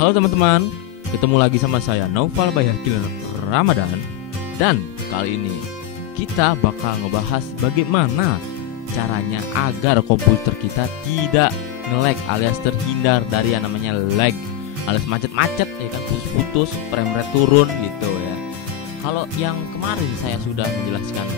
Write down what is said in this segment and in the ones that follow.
Halo teman-teman, ketemu lagi sama saya Naufal Bayhaqi Ramadan. Dan kali ini kita bakal ngebahas bagaimana caranya agar komputer kita tidak nge-lag alias terhindar dari yang namanya lag alias macet-macet ya kan, putus-putus, frame rate turun gitu ya. Kalau yang kemarin saya sudah menjelaskan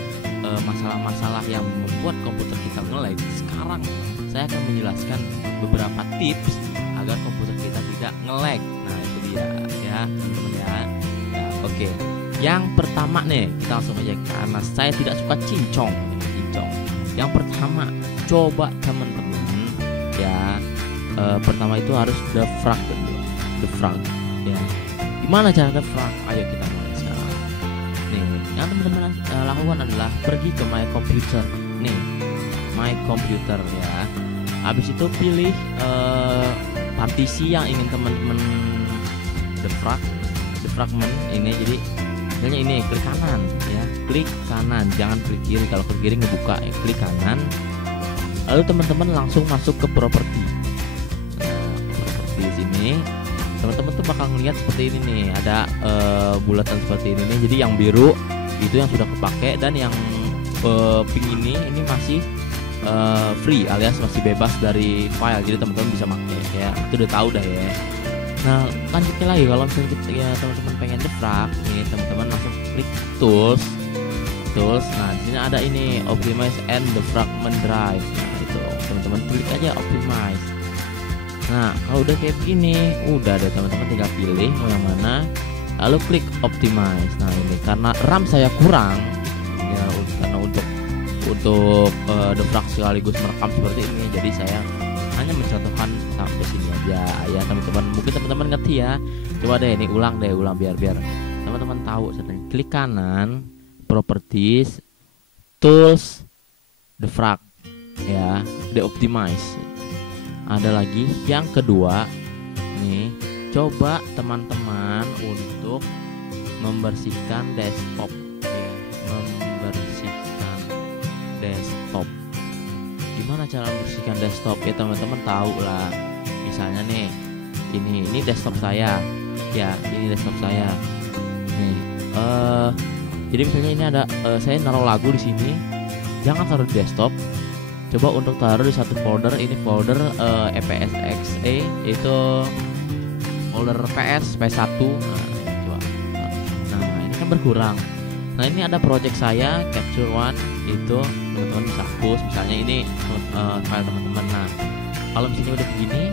masalah-masalah yang membuat komputer kita nge-lag, sekarang saya akan menjelaskan beberapa tips agar komputer kita tidak nge-lag. Nah itu dia ya teman-teman ya. Oke. Yang pertama nih, kita langsung aja karena saya tidak suka cincong. Yang pertama, coba teman-teman ya, pertama itu harus defrag dulu. Defrag ya. Gimana cara defrag? Ayo kita mulai sekarang. Nih, yang teman-teman lakukan adalah pergi ke My Computer. Nih, My Computer ya. Habis itu pilih partisi yang ingin teman-teman defragment ini. Jadi misalnya ini klik kanan ya, klik kanan, jangan klik kiri. Kalau klik kiri ngebuka ya, klik kanan. Lalu teman-teman langsung masuk ke properti. Nah, properti sini teman-teman tuh bakal ngelihat seperti ini nih, ada bulatan seperti ini nih. Jadi yang biru itu yang sudah kepake, dan yang pink ini masih free alias masih bebas dari file. Jadi teman-teman bisa pakai ya, itu udah tahu dah ya. Nah lanjutnya lagi, kalau misalnya kita, ya teman-teman pengen defrag nih, teman-teman langsung klik tools. Nah di sini ada ini optimize and defragment drive. Nah itu teman-teman klik aja optimize. Nah kalau udah kayak begini, udah deh teman-teman tinggal pilih mau yang mana, lalu klik optimize. Nah ini karena RAM saya kurang ya, karena untuk defrag sekaligus merekam seperti ini, jadi saya hanya mencontohkan sampai sini aja ya teman-teman. Mungkin teman-teman ngerti ya. Coba deh ini ulang biar teman-teman tahu. Klik kanan, properties, tools, defrag ya, de-optimize. Ada lagi yang kedua nih, coba teman-teman untuk membersihkan desktop ya, membersihkan desktop. Gimana cara membersihkan desktop ya teman-teman tahu lah. Misalnya nih ini desktop saya ya, ini desktop saya nih. Jadi misalnya ini ada saya naruh lagu di sini, jangan taruh di desktop. Coba untuk taruh di satu folder. Ini folder EPSXE, itu folder PS1. Nah, coba. Nah ini kan berkurang. Nah ini ada project saya Capture One, itu teman-teman bisa hapus. Misalnya ini file teman-teman. Nah kalau misalnya udah begini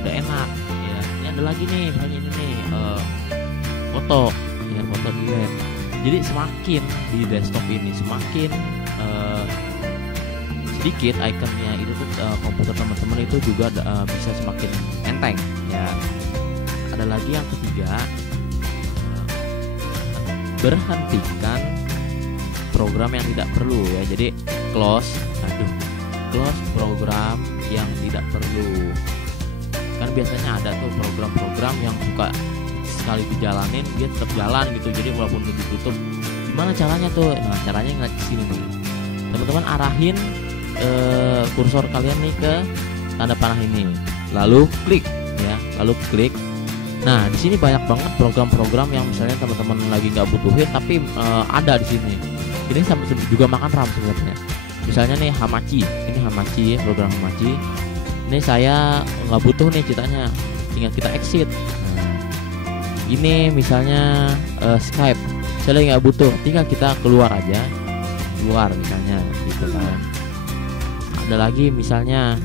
udah enak ya. Ini ada lagi nih, misalnya ini nih foto ya, foto delete. Jadi semakin di desktop ini semakin sedikit ikonnya itu tuh, komputer teman-teman itu juga bisa semakin enteng ya. Ada lagi yang ketiga, berhentikan program yang tidak perlu ya. Jadi close program yang tidak perlu. Kan biasanya ada tuh program-program yang suka sekali dijalanin dia tetap jalan gitu. Jadi walaupun ditutup, gimana caranya tuh? Nah caranya ngeliat ke sini nih. Teman-teman arahin kursor kalian nih ke tanda panah ini, lalu klik ya, Nah di sini banyak banget program-program yang misalnya teman-teman lagi nggak butuhin tapi ada di sini. Ini sama juga makan RAM sebenarnya. Misalnya nih Hamachi, ini Hamachi ya, program Hamachi. Ini saya nggak butuh nih ceritanya, tinggal kita exit. Nah, ini misalnya Skype, saya nggak butuh, tinggal kita keluar aja, misalnya gitu kan. Ada lagi misalnya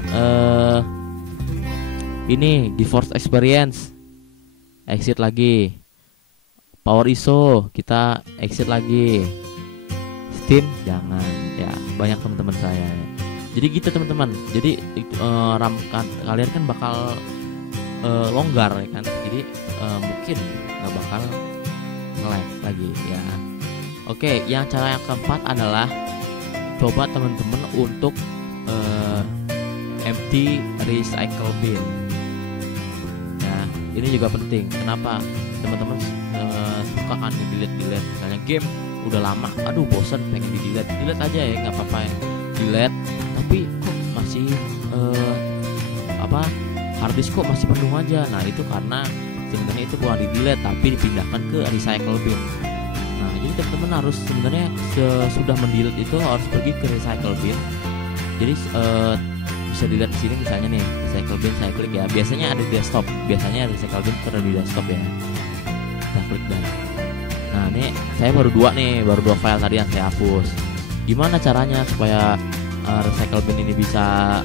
ini GeForce Experience, exit lagi. Power ISO kita exit lagi. Steam jangan ya, banyak teman-teman saya ya. Jadi gitu teman-teman. Jadi RAM kalian kan bakal longgar ya kan. Jadi mungkin nggak bakal nge-lag lagi ya. Oke, yang cara yang keempat adalah coba teman-teman untuk empty recycle bin ya. Ini juga penting. Kenapa? Teman-teman suka kan delete misalnya game udah lama, aduh bosan pengen delete aja ya, nggak apa-apa ya, delete. Tapi kok masih harddisk kok masih penuh aja. Nah itu karena sebenarnya itu bukan di delete tapi dipindahkan ke recycle bin. Nah, jadi teman-teman harus sebenarnya sesudah mendelete itu harus pergi ke recycle bin. Jadi bisa dilihat di sini misalnya nih recycle bin, saya klik ya. Biasanya ada di desktop. Biasanya recycle bin ada di desktop ya. Kita klik dan. Nah, ini saya baru dua file tadi yang saya hapus. Gimana caranya supaya recycle bin ini bisa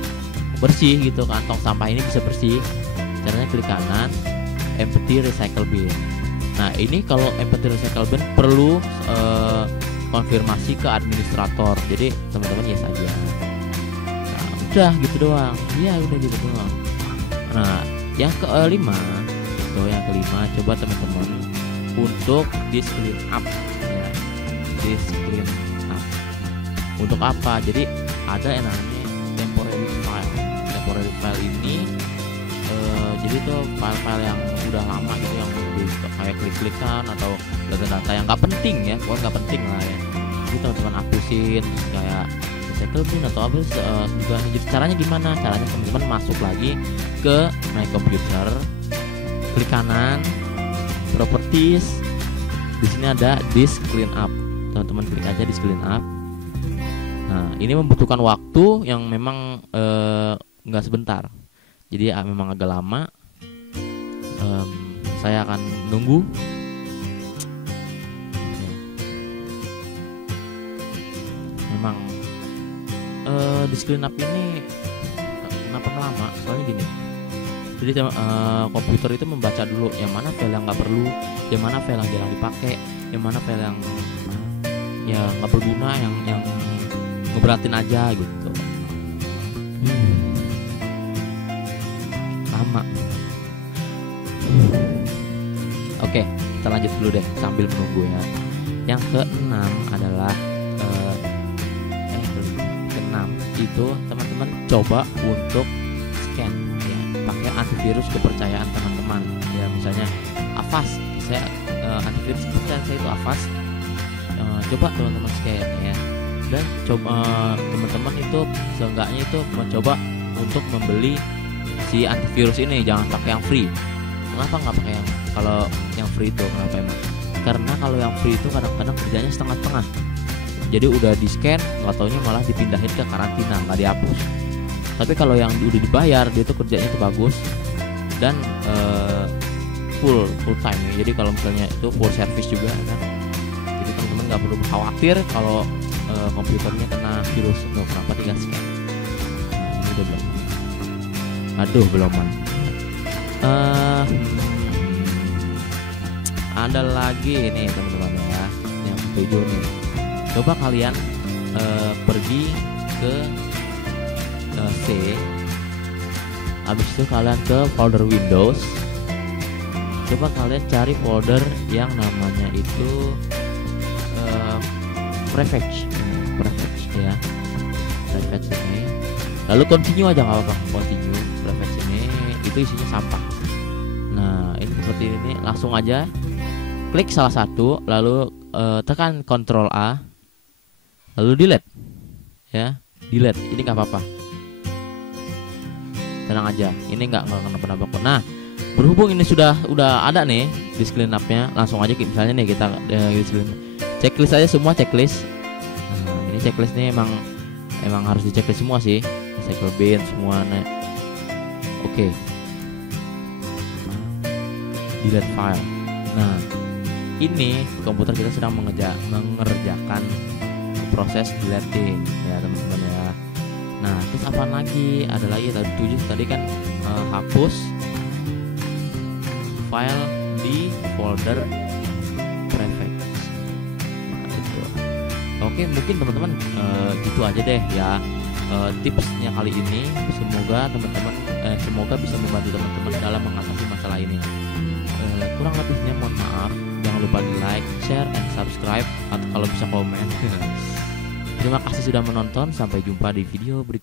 bersih gitu, kantong sampah ini bisa bersih? Caranya klik kanan, empty recycle bin. Nah, ini kalau empty recycle bin perlu konfirmasi ke administrator. Jadi teman-teman yes aja. Nah, udah gitu doang. Iya, udah gitu doang. Nah, yang kelima, coba teman-teman untuk disk clean up ya. Disk clean up. Untuk apa? Jadi ada yang namanya temporary file. Temporary file ini jadi itu file-file yang udah lama gitu, yang kayak klik-klikan atau data-data yang nggak penting ya, bukan nggak penting lah ya. Jadi teman-teman hapusin kayak recycle bin atau apa juga. Jadi caranya gimana? Caranya teman-teman masuk lagi ke My Computer, klik kanan, Properties. Di sini ada Disk Clean Up. Teman-teman klik aja Disk Clean Up. Nah, ini membutuhkan waktu yang memang nggak sebentar. Jadi memang agak lama. Saya akan menunggu. Memang Disk Clean Up ini kenapa lama? Soalnya gini. Jadi komputer itu membaca dulu yang mana file yang nggak perlu, yang mana file yang jarang dipakai, yang mana file yang ya nggak berguna, yang ngeberatin aja gitu. Lama. Oke, kita lanjut dulu deh sambil menunggu ya. Yang keenam adalah keenam itu teman-teman coba untuk scan ya, pakai antivirus kepercayaan teman-teman ya. Misalnya Avast, saya antivirus kepercayaan saya itu Avast. Coba teman-teman scan ya, dan coba teman-teman itu seenggaknya itu mencoba untuk membeli si antivirus ini, jangan pakai yang free. Kenapa nggak pakai yang, kalau yang free itu kenapa emang? Karena kalau yang free itu kadang-kadang kerjanya setengah-setengah. Jadi udah di scan, nggak taunya malah dipindahin ke karantina, nggak dihapus. Tapi kalau yang udah dibayar, dia tuh kerjanya tuh bagus dan full time. Jadi kalau misalnya itu full service juga kan. Jadi teman-teman nggak perlu khawatir kalau komputernya kena virus atau kenapa, tinggal scan. Nah, ini udah belum. Aduh, belum. Ada lagi nih teman-teman ya, yang ketujuh nih. Coba kalian pergi ke C, habis itu kalian ke folder Windows. Coba kalian cari folder yang namanya itu Prefetch ya, Prefetch ini. Lalu continue aja nggak apa-apa, continue. Prefetch ini itu isinya sampah. Nah, ini seperti ini, langsung aja klik salah satu, lalu tekan Ctrl A, lalu delete ya, delete. Ini nggak apa-apa, tenang aja, ini nggak kenapa-napa. Nah, berhubung ini udah ada nih disk clean up-nya, langsung aja misalnya nih kita checklist aja semua checklist. Nah, ini checklist nih emang harus diceklis semua sih, recycle bin semua. Nah, oke. Delete file. Nah, ini komputer kita sedang mengerjakan proses deleting ya teman-teman ya. Nah, terus apa lagi? Ada lagi tadi 7 tadi kan hapus file di folder prefetch. Nah, itu. Oke, mungkin teman-teman gitu aja deh ya tipsnya kali ini. Semoga teman-teman semoga bisa membantu teman-teman dalam mengatasi masalah ini. Kurang lebihnya mohon maaf. Jangan lupa di like, share, and subscribe, atau kalau bisa komen. Terima kasih sudah menonton. Sampai jumpa di video berikutnya.